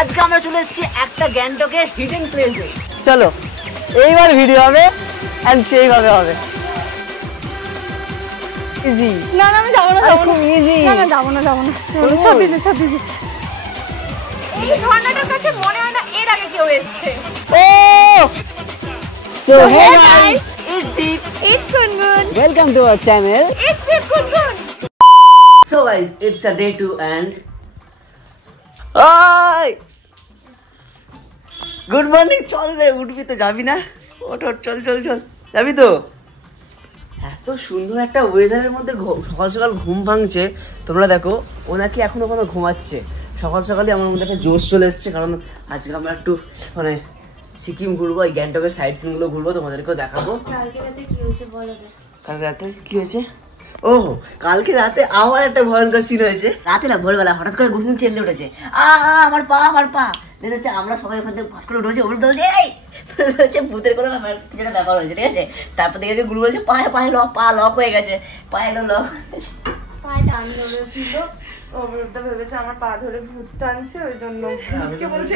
আজকে আমরা চলে এসেছি একটা গ্যাংটকের হিডেন প্লেসে। চলো এইবার ভিডিও হবে এন্ড সেইভাবে হবে। ইজি না না আমি যাব না, খুব ইজি। না না যাব না ছবি দিছি। এই ঝর্ণাটার কাছে মনে হয় না এর আগে কেউ এসেছে। Oh so hey guys, it's Gungun. welcome to our channel. It's Gungun. So guys, it's a day 2 and ওই গুড মর্নিং। চল রে, উঠবি তো? যাবি না? ওঠ চল চল চল, যাবি তো? এত সুন্দর একটা ওয়েদারের মধ্যে সকাল সকাল ঘুম ভাঙছে। তোমরা দেখো, ও নাকি এখনো কোনো ঘুমাচ্ছে। সকাল সকালই আমার মধ্যে একটা জোশ চলে এসছে, কারণ আজকে আমরা একটু মানে সিকিম ঘুরবো, এই গ্যাংটকের সাইড সিনগুলো ঘুরবো, তোমাদেরকেও দেখাবো। কালকে রাতে কি হয়েছে বলো তো? কালকে রাতে কি হয়েছে? ও কালকে রাতে আবার একটা ভয়ঙ্কর সিন হয়েছে। রাতে না, ভোরবেলা হঠাৎ করে ঘুম চেল্লে উঠেছে, আমার পা দেখতে। আমরা সবাই ওখান থেকে ফট করে উঠেছি, হচ্ছে ভূতের কোনো যেটা ব্যাপার হয়েছে, ঠিক আছে? তারপর দেখে গুরু বলছে পায়ে পা লক হয়ে গেছে, পায়ে লক, পায়ে টান ধরেছিল। অবরুদ্ধ ভেবেছে আমার পা ধরে ভূত টানছে, ওই জন্য কে বলছে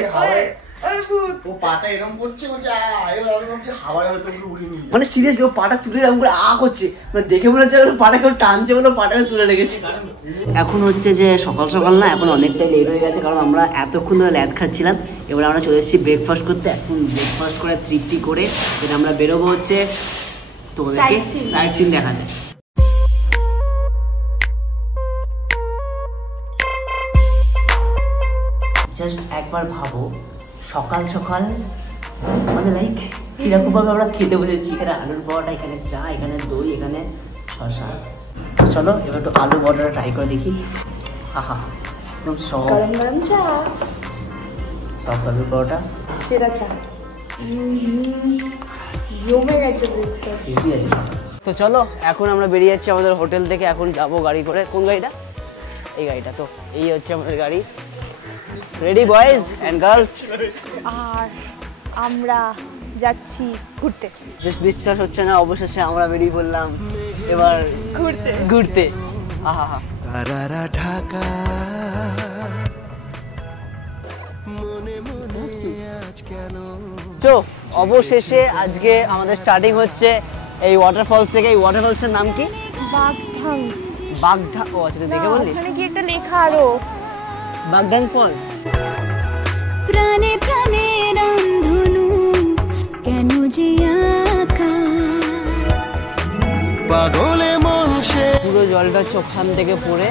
ওই ভূত। ও পাটা এরকম করছে হাওয়ায় হয়তো উড়িনি, মানে সিরিয়াসলি ও পাটা তুলে এরকম করে করছে, মানে দেখে মনে হচ্ছে পাটা কেউ টানছে বলে পাটাকে তুলে রেখেছে। এখন হচ্ছে যে সকাল সকাল না, এখন অনেকটাই লেট হয়ে গেছে, কারণ আমরা এতক্ষণ ধরে ল্যাদ খাচ্ছিলাম। এবার আমরা চলে এসেছি ব্রেকফাস্ট করতে। এখন ব্রেকফাস্ট করে তৃপ্তি করে এটা আমরা বেরোবো হচ্ছে তোমাদেরকে সাইট সিন দেখাতে। জাস্ট একবার ভাবো, সকাল সকাল মানে লাইক কিরকম ভাবে আমরা খেতে বসেছি। এখানে আলুর পরোটা, এখানে চা, এখানে দই, এখানে শসা। তো চলো এবার একটু আলু পরোটাটা ট্রাই করে দেখি। আহা, একদম গরম গরম চা, সফট আলুর পরোটা, সেরা চা। জমে গেছে ব্রেকফাস্ট। ঠিকই আছে। তো চলো এখন আমরা বেরিয়ে যাচ্ছি আমাদের হোটেল থেকে। এখন যাবো গাড়ি করে। কোন গাড়িটা? এই গাড়িটা। তো এই হচ্ছে আমাদের গাড়ি। Ready boys and girls? আর আমরা যাচ্ছি ঘুরতে। জাস্ট বিশ্বাস হচ্ছে না, অবশেষে আমরা বেরিয়ে পড়লাম এবার ঘুরতে। আহা হা, ঢাকা তো অবশেষে আজকে আমাদের স্টার্টিং হচ্ছে এই ওয়াটারফলস থেকে। এই ওয়াটারফলসের নাম কি? বাগধাং। ও আচ্ছা, দেখে বললি ওখানে কি একটা লেখা আরো, বাগধাং ফল। প্রাণে প্রাণে রামধনু কেন যে আঁকা পাগলে মন সে। পুরো জলটা চোখান থেকে পড়ে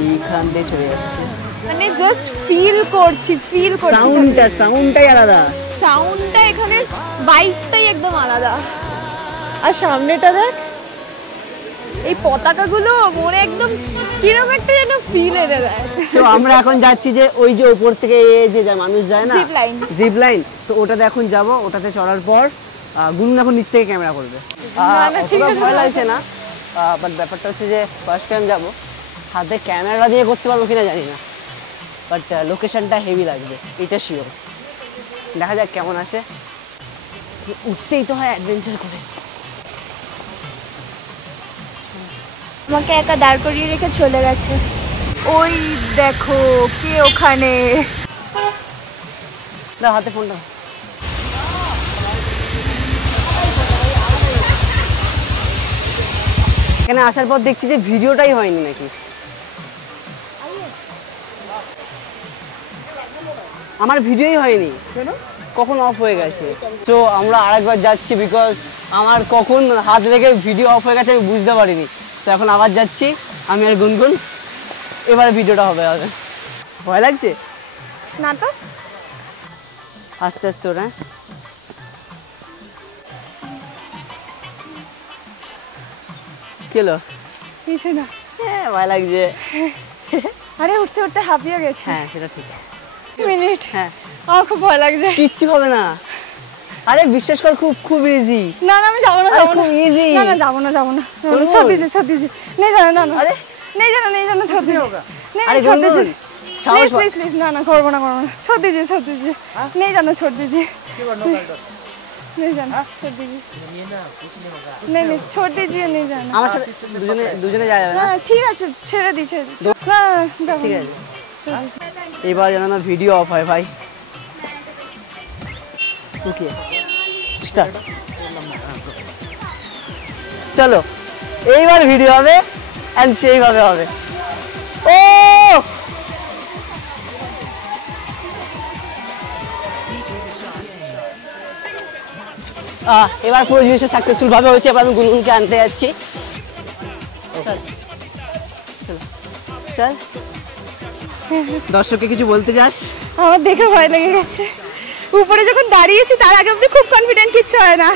এইখান দিয়ে চলে যাচ্ছে। মানে জাস্ট ফিল করছি। সাউন্ডটাই আলাদা। সাউন্ডটা এখানে ভাইবটাই একদম আলাদা। আর সামনেটা দেখ, এই পতাকাগুলো মনে একদম কিরকম একটা যেন ফিল এনে দেয়। তো আমরা এখন যাচ্ছি যে ওই যে উপর থেকে যে মানুষ যায় না, জিপ লাইন, তো ওটাতে এখন যাব। ওটাতে চড়ার পর গুনগুন এখন নিচ থেকে ক্যামেরা করবে। ভয় লাগছে না, বাট ব্যাপারটা হচ্ছে যে ফার্স্ট টাইম যাব, হাতে ক্যামেরা দিয়ে করতে পারবো কিনা জানি না, বাট লোকেশনটা হেভি লাগবে, এটা শিওর। দেখা যাক কেমন আসে। উঠতেই তো হয় অ্যাডভেঞ্চার করে। আমাকে একা দাঁড় করিয়ে রেখে চলে গেছে। ওই দেখো কে ওখানে। দাও হাতে ফোনটা। এখানে আসার পর দেখছি যে ভিডিওটাই হয়নি নাকি। আমার ভিডিওই হয়নি, কখন অফ হয়ে গেছে। তো আমরা আরেকবার যাচ্ছি, বিকজ আমার কখন হাত লেগে ভিডিও অফ হয়ে গেছে আমি বুঝতে পারিনি। তো এখন আবার যাচ্ছি আমি আর গুনগুন, এবারে ভিডিওটা হবে। ভয় লাগছে না তো, আস্তে আস্তে। ওরা কেলো কিছু না, ভয় লাগছে। আরে উঠতে উঠতে হাঁপিয়ে গেছে। হ্যাঁ সেটা ঠিক। মিনিট, হ্যাঁ আমার খুব ভয় লাগছে। কিচ্ছু হবে না, আরে বিশ্বাস কর, খুব ইজি। না না আমি যাবো না, খুব ইজি। না না যাবো না ছোট দিছি নেই জানো না, আরে নেই জানো ছোট দিছি। আরে গুনগুন সাহস, প্লিজ না করবো না ছোট দিছি নেই জানো ছোট দিছি। नहीं जाना छोड़ दीजिए नहीं छोड़ दीजिए नहीं जाना আমার সাথে দুজনে যাওয়া যাবে না ঠিক আছে ছেড়ে দিই না ঠিক আছে এবার যেন না ভিডিও অফ হয় ভাই। ওকে স্টার্ট, চলো এইবার ভিডিও হবে এন্ড সেইভাবে হবে। ও এবার পুরো জিনিসটা সাকসেসফুল ভাবে হচ্ছে। এবার আমি গুনগুনকে আনতে যাচ্ছি। চল চল, দর্শককে কিছু বলতে চাস? আমার দেখে ভয় লেগে গেছে। উপরে যখন দাঁড়িয়েছি তার আগে অব্দি খুব কনফিডেন্ট কিছু হয় না,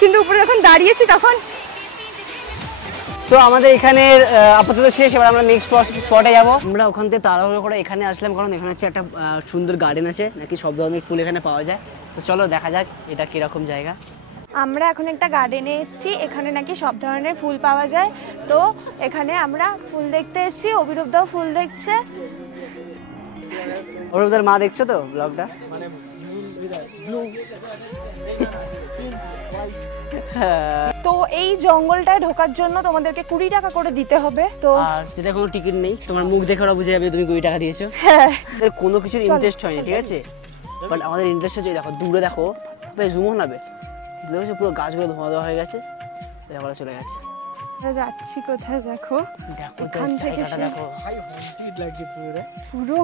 কিন্তু উপরে যখন দাঁড়িয়েছি তখন। তো আমাদের এখানের আপাতত শেষ। এবার আমরা নেক্সট স্পটে যাবো। আমরা ওখান থেকে তাড়াহুড়ো করে এখানে আসলাম, কারণ এখানে হচ্ছে একটা সুন্দর গার্ডেন আছে, নাকি সব ধরনের ফুল এখানে পাওয়া যায়। তো চলো দেখা যাক এটা কিরকম জায়গা। আমরা এখন একটা গার্ডেনে এসেছি, এখানে নাকি সব ধরনের ফুল পাওয়া যায়। তো এখানে আমরা ফুল দেখতে এসেছি, অভিরূপদাও ফুল দেখছে। অভিরূপদার মা দেখছো তো ব্লগটা? তো এই জঙ্গলটায় ঢোকার জন্য তোমাদেরকে 20 টাকা করে দিতে হবে। তো আর যেটা কোনো টিকিট নেই, তোমার মুখ দেখে ওরা বুঝে যাবে তুমি 20 টাকা দিয়েছো। হ্যাঁ, কোনো কিছুর ইন্টারেস্ট হয়নি, ঠিক আছে? বাট আমাদের ইন্টারেস্ট হচ্ছে, দেখো দূরে দেখো, বেশ জুমও নাবে, দেখো পুরো গাছগুলো ধোয়া দেওয়া হয়ে গেছে, দেখো চলে গেছে। যাচ্ছি কোথায় দেখো, এখান থেকে দেখো পুরো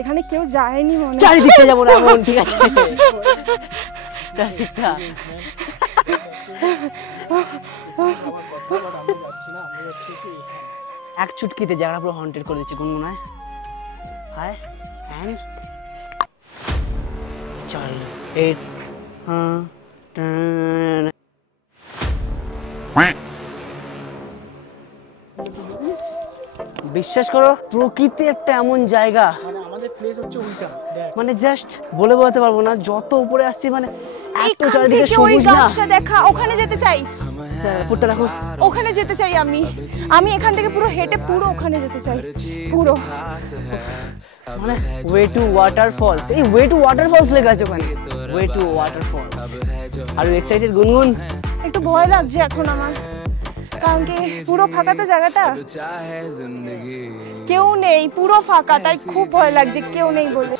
এখানে কেউ যায়নি মনে হয়। চারিদিকটা যাবো না এমন, ঠিক আছে? চারিদিকটা এক চুটকিতে জায়গাটা পুরো হন্টেড করে দিচ্ছে গুনগুনায়। হায় হ্যান্ড চল এইট বিশ্বাস করো, প্রকৃতি একটা এমন জায়গা, মানে জাস্ট বলে বোঝাতে পারবো না। যত উপরে আসছি মানে এত চারিদিকে সবুজ না। দেখা, ওখানে যেতে চাই। পুরোটা দেখো, ওখানে যেতে চাই আমি। আমি এখান থেকে পুরো হেঁটে পুরো ওখানে যেতে চাই পুরো। মানে ওয়ে টু ওয়াটারফলস, এই ওয়ে টু ওয়াটারফলস লেখা আছে ওখানে, way to waterfalls. R excited গুনগুন? একটু ভয় লাগছে এখন আমার, কারণ কি পুরো ফাঁকা তো জায়গাটা, কেউ নেই, পুরো ফাঁকা, তাই খুব ভয় লাগছে কেউ নেই বলে।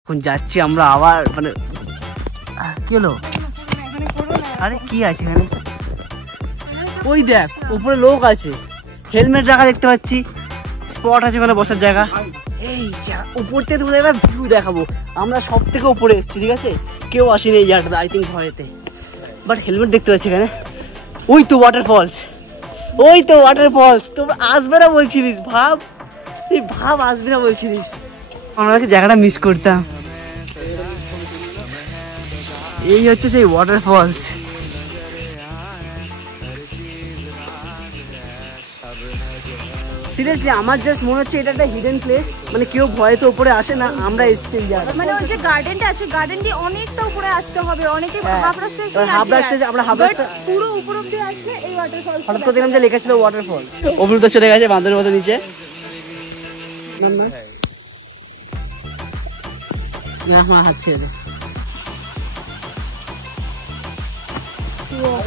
এখন যাচ্ছি আমরা আবার, মানে কি হলো? আরে কি আছে এখানে? ওই দেখ উপরে লোক আছে, হেলমেট রাখা দেখতে পাচ্ছি, স্পট আছে ওখানে বসার জায়গা। এই উপর থেকে তোমাদের এবার ভিউ দেখাবো। আমরা সব থেকে উপরে এসেছি, ঠিক আছে? কেউ আসেনি এই জায়গাটা, আই থিঙ্ক ভয়েতে। বাট হেলমেট দেখতে পাচ্ছি এখানে। ওই তো ওয়াটারফলস, ওই তো ওয়াটারফলস। তোমরা আসবে না বলছিলিস, ভাব এই ভাব আসবে না বলছিলিস। আমরা জায়গাটা মিস করতাম। এই হচ্ছে সেই ওয়াটারফলস। সিরিয়াসলি আমার জাস্ট মনে হচ্ছে এটা একটা হিডেন প্লেস, মানে কেউ ভয়ে তো উপরে আসে না, আমরা এসেছি জায়গা। মানে ওই যে গার্ডেনটা আছে, গার্ডেনটি অনেকটা উপরে আসতে হবে, অনেকে হাফ রাস্তায় এসে হাফ রাস্তায় আমরা হাফ রাস্তা পুরো উপর অবধি আসলে এই ওয়াটারফল। হঠাৎ করে দেখলাম যে লেখা ছিল ওয়াটারফল। অভিরূপ চলে গেছে বাঁধের মতো নিচে।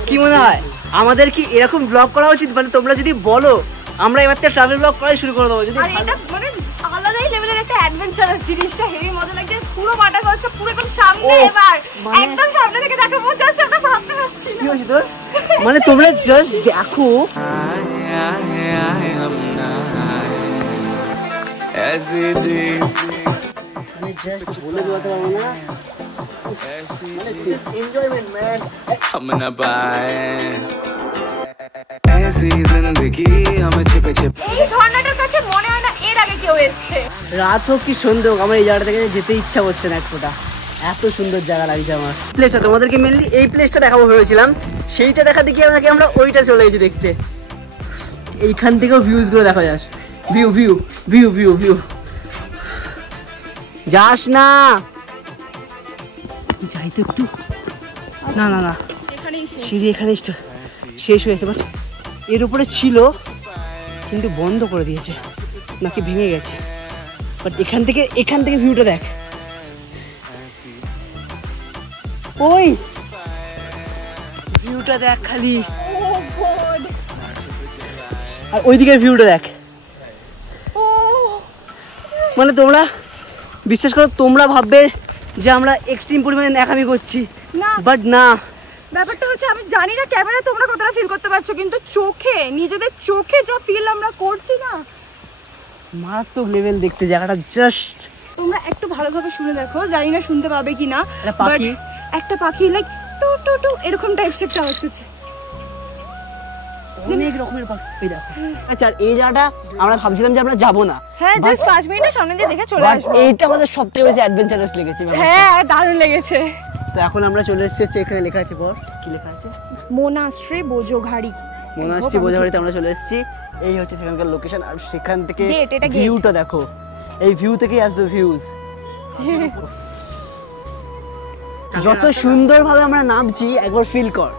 কি মনে হয় আমাদের কি এরকম ব্লগ করা উচিত? মানে তোমরা যদি বলো আমরা এবার থেকে ট্রাভেল ব্লগ করাই শুরু করে দেবো। যদি এটা মানে আলাদাই লেভেলের একটা অ্যাডভেঞ্চারাস, জিনিসটা হেভি মজা লাগছে। পুরো ওয়াটারফলসটা পুরো একদম সামনে, এবার একদম সামনে থেকে দেখাবো, জাস্ট আমরা ভাবতে পারছি না। কি হচ্ছে তোর? মানে তোমরা জাস্ট দেখো, বলে দেওয়াতে পারবো না। Enjoyment man. এই ঝর্ণাটার কাছে মনে হয় না এর আগে কেউ এসেছে। রাত হোক কি সন্ধ্যে হোক, আমার এই জায়গাটা থেকে যেতে ইচ্ছা করছে না এক ফোঁটা। এত সুন্দর জায়গা লাগছে আমার। প্লেসটা তোমাদেরকে মেনলি এই প্লেসটা দেখাবো ভেবেছিলাম, সেইটা দেখাতে গিয়ে আমরা ওইটা চলে গেছি দেখতে। এইখান থেকেও ভিউজ গুলো দেখা যাস, view view view view view. যাস না, যাই তো একটু। না না না, সিঁড়ি এখানে শেষ হয়েছে, বাট এর উপরে ছিল কিন্তু বন্ধ করে দিয়েছে, নাকি ভেঙে গেছে। বাট এখান থেকে ভিউটা দেখ, ওই ভিউটা দেখ খালি, আর ওইদিকে ভিউটা দেখ। মানে তোমরা বিশ্বাস করো, তোমরা ভাববে যে আমরা এক্সট্রিম পরিমাণে ন্যাকামি করছি, না বাট না। ব্যাপারটা হচ্ছে আমি জানি না ক্যামেরা তোমরা কতটা ফিল করতে পারছো, কিন্তু চোখে, নিজেদের চোখে যা ফিল আমরা করছি না, মারাত্মক লেভেল দেখতে জায়গাটা। জাস্ট তোমরা একটু ভালোভাবে শুনে দেখো, জানি না শুনতে পাবে কিনা, পাখি, একটা পাখি লাইক টু টু টু এরকম টাইপস একটা আওয়াজ করছে। অনেক রকমের পাখি দেখো। আচ্ছা, এই জায়গাটা আমরা ভাবছিলাম যে আমরা যাবো না, হ্যাঁ জাস্ট 5 মিনিটের সামনে দিয়ে দেখে চলে আসবো। এইটা আমাদের সবথেকে বেশি অ্যাডভেঞ্চারাস লেগেছে। হ্যাঁ দারুণ লেগেছে। তো এখন আমরা চলে এসেছি, এখানে লেখা আছে, পর কি লেখা আছে, মোনাস্ট্রি বোজোঘাড়ি। মোনাস্ট্রি বোঝাবাড়িতে আমরা চলে এসেছি। এই হচ্ছে সেখানকার লোকেশন, আর সেখান থেকে ভিউটা দেখো, এই ভিউ থেকে আসবে ভিউজ। যত সুন্দরভাবে আমরা নামছি একবার ফিল কর,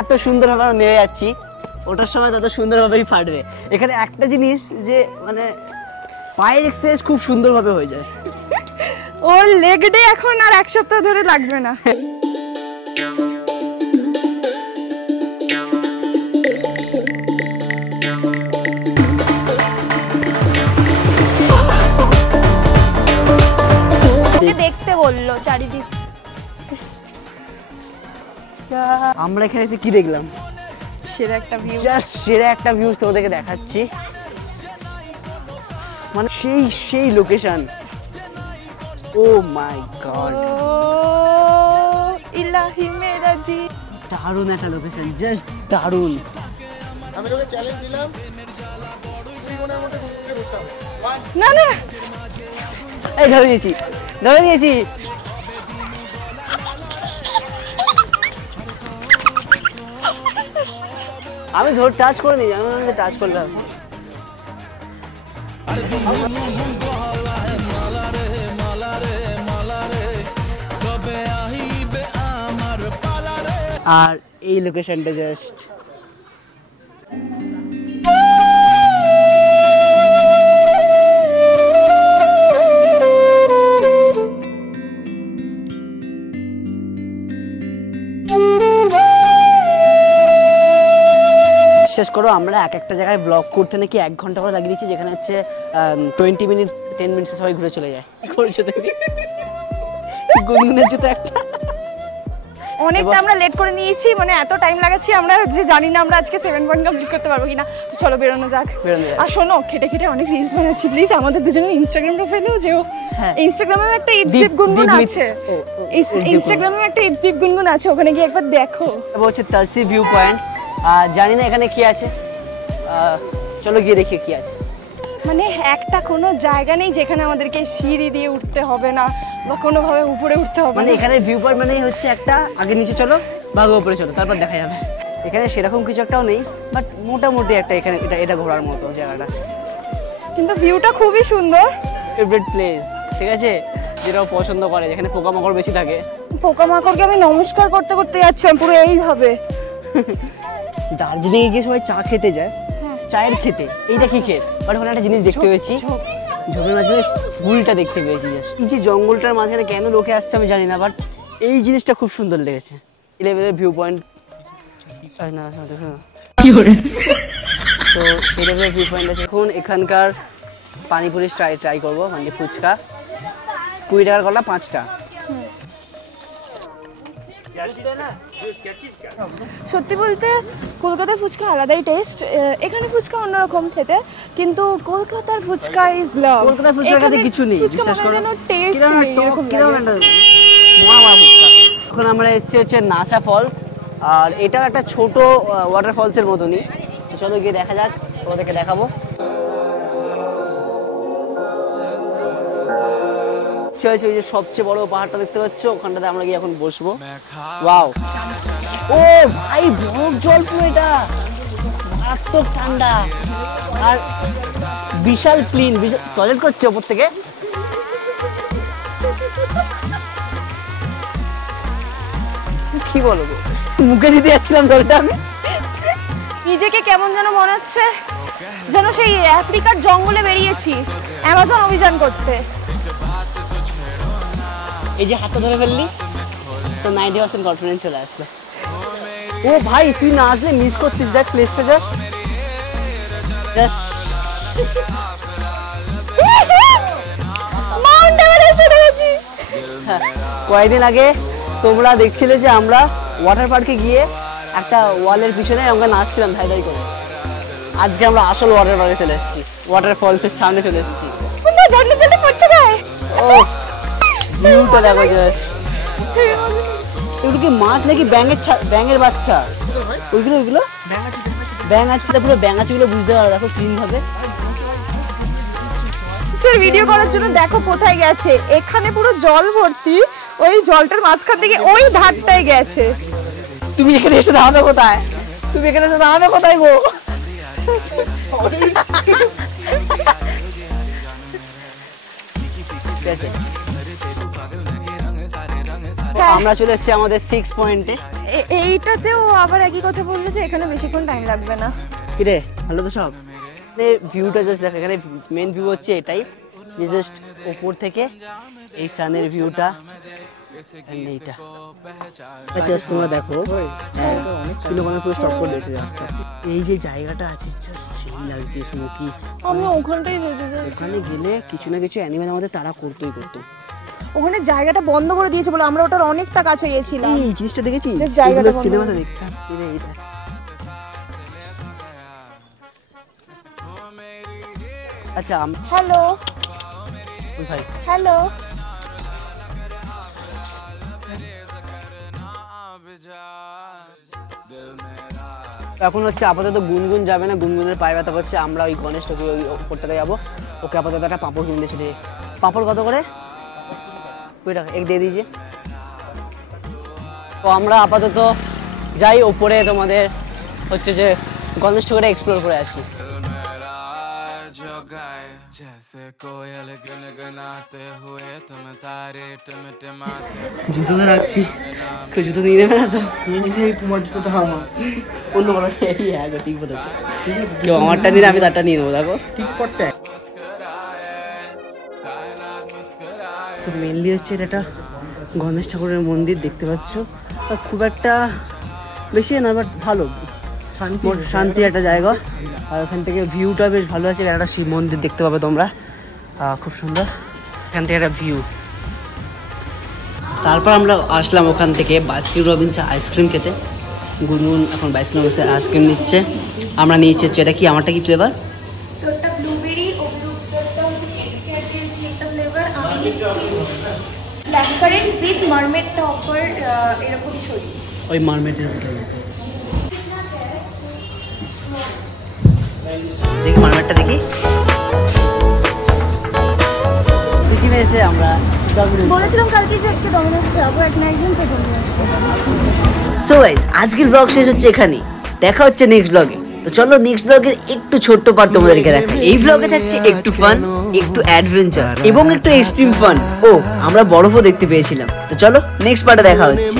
এত সুন্দরভাবে আমরা নেমে যাচ্ছি, ওটার সময় তত সুন্দরভাবেই ফাটবে। এখানে একটা জিনিস যে মানে পায়ের এক্সারসাইজ খুব সুন্দরভাবে হয়ে যায়। ওর লেগ ডে এখন আর 1 সপ্তাহ ধরে লাগবে না। দেখতে বললো চারিদিক। আমরা এখানে এসে কি দেখলাম, সেরা একটা ভিউ, জাস্ট সেরা একটা ভিউ তোমাদেরকে দেখাচ্ছি। মানে সেই লোকেশন, ও মাই গড, ইলাহি মেরা জি, দারুণ একটা লোকেশন, জাস্ট দারুণ। আমি তোকে চ্যালেঞ্জ দিলাম, তুই মনের মধ্যে ঘুরতে বসতাম। না না এই ধরে দিয়েছি, ধরে দিয়েছি। আমি ধর টাচ করে দিই, আমি টাচ করলে আর এই লোকেশনটা জাস্ট বিশ্বাস করো, আমরা এক একটা জায়গায় ব্লগ করতে নাকি 1 ঘন্টা করে লাগিয়ে দিচ্ছি, যেখানে হচ্ছে 20 মিনিটস 10 মিনিটসে সবাই ঘুরে চলে যায়। করছো তুমি গুনগুনের তো একটা অনেকটা আমরা লেট করে নিয়েছি, মানে এত টাইম লাগাচ্ছি আমরা যে জানি না আমরা আজকে 7 পয়েন্ট কমপ্লিট করতে পারবো কিনা। তো চলো বেরোনো যাক। আর শোনো, খেটে খেটে অনেক রিলস বানাচ্ছি, প্লিজ আমাদের দুজনের ইনস্টাগ্রাম প্রোফাইলেও যেও। ইনস্টাগ্রামে একটা ইপসিপ গুনগুন আছে, ইনস্টাগ্রামে একটা ইপসিপ গুনগুন আছে, ওখানে গিয়ে একবার দেখো। হচ্ছে তালসি ভিউ পয়েন্ট। জানি না এখানে কি আছে, চলো গিয়ে দেখি কি আছে। মানে একটা কোনো জায়গা নেই যেখানে আমাদেরকে সিঁড়ি দিয়ে উঠতে হবে না বা কোনোভাবে উপরে উঠতে হবে, মানে এখানে ভিউ পয়েন্ট মানে হচ্ছে একটা আগে নিচে চলো বা উপরে চলো, তারপর দেখা যাবে। এখানে সেরকম কিছু একটাও নেই, বাট মোটামুটি একটা এখানে এটা ঘোরার মতো জায়গাটা, কিন্তু ভিউটা খুবই সুন্দর। ফেভারিট প্লেস, ঠিক আছে, যেটা পছন্দ করে, যেখানে পোকামাকড় বেশি থাকে। পোকামাকড়কে আমি নমস্কার করতে করতে যাচ্ছিলাম পুরো এইভাবে। দার্জিলিং এ গিয়ে সবাই চা খেতে যায়, চায়ের খেতে। এইটা কি খেত, বাট ওখানে একটা জিনিস দেখতে পেয়েছি, ঝোপের মাঝখানে ফুলটা দেখতে পেয়েছি। জাস্ট এই যে জঙ্গলটার মাঝখানে কেন লোকে আসছে আমি জানি না, বাট এই জিনিসটা খুব সুন্দর লেগেছে। 11 ভিউ পয়েন্ট, তো সেই লেভেলের ভিউ পয়েন্ট আছে। এখন এখানকার পানিপুরি ট্রাই করবো, মানে ফুচকা 20 টাকার গলা 5টা। সত্যি বলতে কলকাতার ফুচকা আলাদাই টেস্ট, এখানে ফুচকা অন্যরকম খেতে, কিন্তু কলকাতার ফুচকা ইজ লাভ। কলকাতার ফুচকার কাছে কিছু নেই, বিশ্বাস করো। এখন আমরা এসেছি হচ্ছে নাসা ফলস, আর এটাও একটা ছোট ওয়াটার ফলসের মতনই। তো চলো গিয়ে দেখা যাক, তোমাদেরকে দেখাবো। ওই যে সবচেয়ে বড় পাহাড়টা দেখতে পাচ্ছ, ওখানটাতে আমরা গিয়ে এখন বসবো। ওয়াও, ও ভাই বরফ জল পুরো, এটা মারাত্মক ঠান্ডা আর বিশাল ক্লিন। টয়লেট করছে ওপর থেকে। কি বলবো, মুখে দিতে যাচ্ছিলাম জলটা আমি। নিজেকে কেমন যেন মনে হচ্ছে, যেন সেই আফ্রিকার জঙ্গলে বেরিয়েছি অ্যামাজন অভিযান করতে। এই যে হাতটা ধরে ফেললি, তো 90% কনফিডেন্স চলে আসলো। ও ভাই, তুই না আসলে মিস করতিস, দেখ প্লেসটা জাস্ট। কয়েকদিন আগে তোমরা দেখছিলে যে আমরা ওয়াটার পার্কে গিয়ে একটা ওয়ালের পিছনে আমরা নাচছিলাম ধাই ধাই করে। আজকে আমরা আসল ওয়াটার পার্কে চলে এসেছি, ওয়াটার ফলসের সামনে চলে এসেছি। ও ভিউটা দেখো জাস্ট। এগুলো কি মাছ নাকি ব্যাঙের বাচ্চা? ওইগুলো ব্যাঙ আছে, পুরো ব্যাঙ আছে, গুলো বুঝতে পারো। দেখো ক্লিন ভাবে স্যার ভিডিও করার জন্য দেখো কোথায় গেছে, এখানে পুরো জল ভর্তি, ওই জলটার মাঝখান থেকে ওই ধারটায় গেছে। তুমি এখানে এসে দাঁড়ানো কোথায়? গো? আমরা চলে এসেছি আমাদের 6 পয়েন্টে। এইটাতেও আবার একই কথা বলবে যে এখানে বেশিক্ষণ টাইম লাগবে না। কি রে, ভালো তো সব? ভিউটা জাস্ট দেখো, এখানে মেন ভিউ হচ্ছে এটাই, জাস্ট উপর থেকে এই সানের ভিউটা। এইটা জাস্ট তোমরা দেখো, কিলোমিটার পুরো স্টপ করে দিয়েছে রাস্তা। এই যে জায়গাটা আছে জাস্ট সেই লাগছে, স্মোকি। আমি ওখানটাই যেতে চাই। ওখানে গেলে কিছু না কিছু অ্যানিমেল আমাদের তারা করতো। ওখানে জায়গাটা বন্ধ করে দিয়েছে বলে আমরা ওটার অনেকটা কাছে গেছিলাম। এই জিনিসটা দেখেছিস? জায়গাটা সিনেমাতে দেখতাম। আচ্ছা হ্যালো ভাই, হ্যালো। এখন হচ্ছে আপাতত গুনগুন যাবে না, গুনগুনের পায়ে ব্যথা করছে। আমরা ওই গণেশ টোকে ওই উপরটাতে যাবো। ওকে আপাতত একটা পাঁপড় কিনে দিয়েছিল। পাঁপড় কত করে? 20 টাকা এক দিয়ে দিয়েছে। তো আমরা আপাতত যাই ওপরে, তোমাদের হচ্ছে যে গণেশ টোকে এক্সপ্লোর করে আসি। জুতো তো রাখছি, কেউ জুতো নিয়ে নেবে না তো? তোমার জুতোটা আমার, অন্য কোনো ঠিক বলেছে। কেউ আমারটা নিলে আমি তারটা নিয়ে নেবো। দেখো ঠিক ফর ট্যাগ। তো মেনলি হচ্ছে এটা একটা গণেশ ঠাকুরের মন্দির, দেখতে পাচ্ছ। খুব একটা বেশি না, বাট ভালো, শান্তি একটা জায়গা। আর ওখান থেকে ভিউটা বেশ ভালো আছে। একটা শিব মন্দির দেখতে পাবে তোমরা, খুব সুন্দর। এখান থেকে একটা ভিউ। তারপর আমরা আসলাম ওখান থেকে বাস্কিন রবিন্স আইসক্রিম খেতে। গুনগুন এখন বাস্কিন রবিন্স আইসক্রিম নিচ্ছে। আমরা নিয়েছি হচ্ছে এটা কি, আমারটা কি ফ্লেভার? তোরটা ব্লুবেরি, তোরটা হচ্ছে একটা ফ্লেভার। আমি নিচ্ছি black current with mermaid topper, এরকম ছড়ি। ওই মারমেডের দেখি, মারমেডটা দেখি। সিকিমে এসে আমরা বলেছিলাম কালকে যে আজকে ডমিনোস যাবো, এক না একদিন তো ডমিনোস। সো গাইস, আজকের ব্লগ শেষ হচ্ছে এখানেই। দেখা হচ্ছে নেক্সট ব্লগে। তো চলো নেক্সট ব্লগের একটু ছোট্ট পার্ট তোমাদেরকে দেখাই। এই ব্লগে থাকছে একটু ফান, একটু অ্যাডভেঞ্চার এবং একটু এক্সট্রিম ফান। ও আমরা বরফও দেখতে পেয়েছিলাম। তো চলো নেক্সট পার্টে দেখা হচ্ছে।